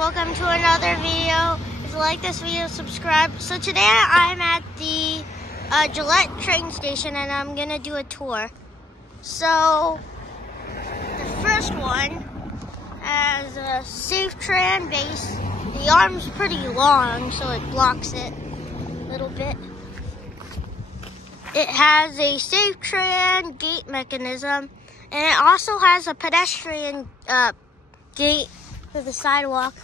welcome to another video. If you like this video, subscribe. So today I'm at the Gillette train station and I'm gonna do a tour. So the first one has a safe tran base. The arm's pretty long, so it blocks it a little bit. It has a safe tran gate mechanism, and it also has a pedestrian gate for the sidewalk.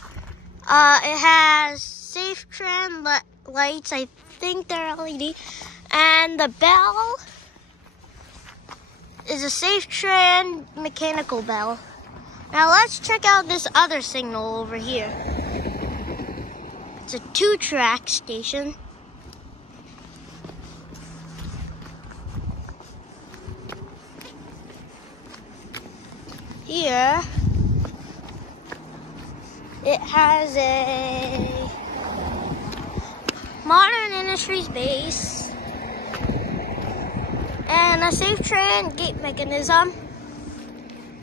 It has safe tran lights, I think they're LED, and the bell is a safe tran mechanical bell. Now let's check out this other signal over here. It's a 2-track station. Here, it has a modern industries base and a safe tran gate mechanism.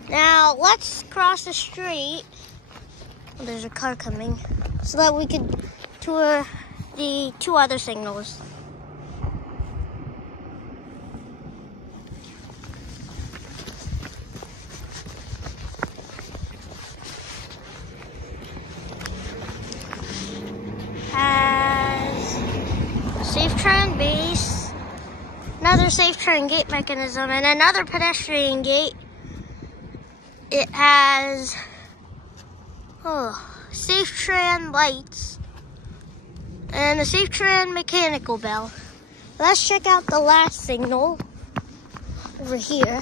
Now let's cross the street. Oh, there's a car coming, so that we can tour the 2 other signals. Has safe tran base, another safe tran gate mechanism, and another pedestrian gate. It has safe tran lights and a safe tran mechanical bell. Let's check out the last signal over here.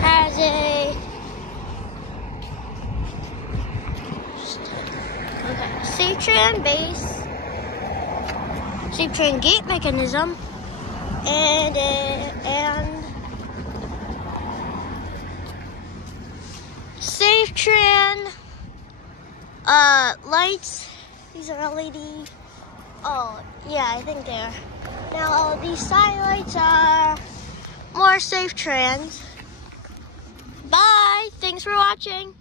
Has a safe tran base, safe tran gate mechanism, and safe tran lights. These are LED. Oh, yeah, I think they are. Now, these side lights are more safe trans. Bye. Thanks for watching.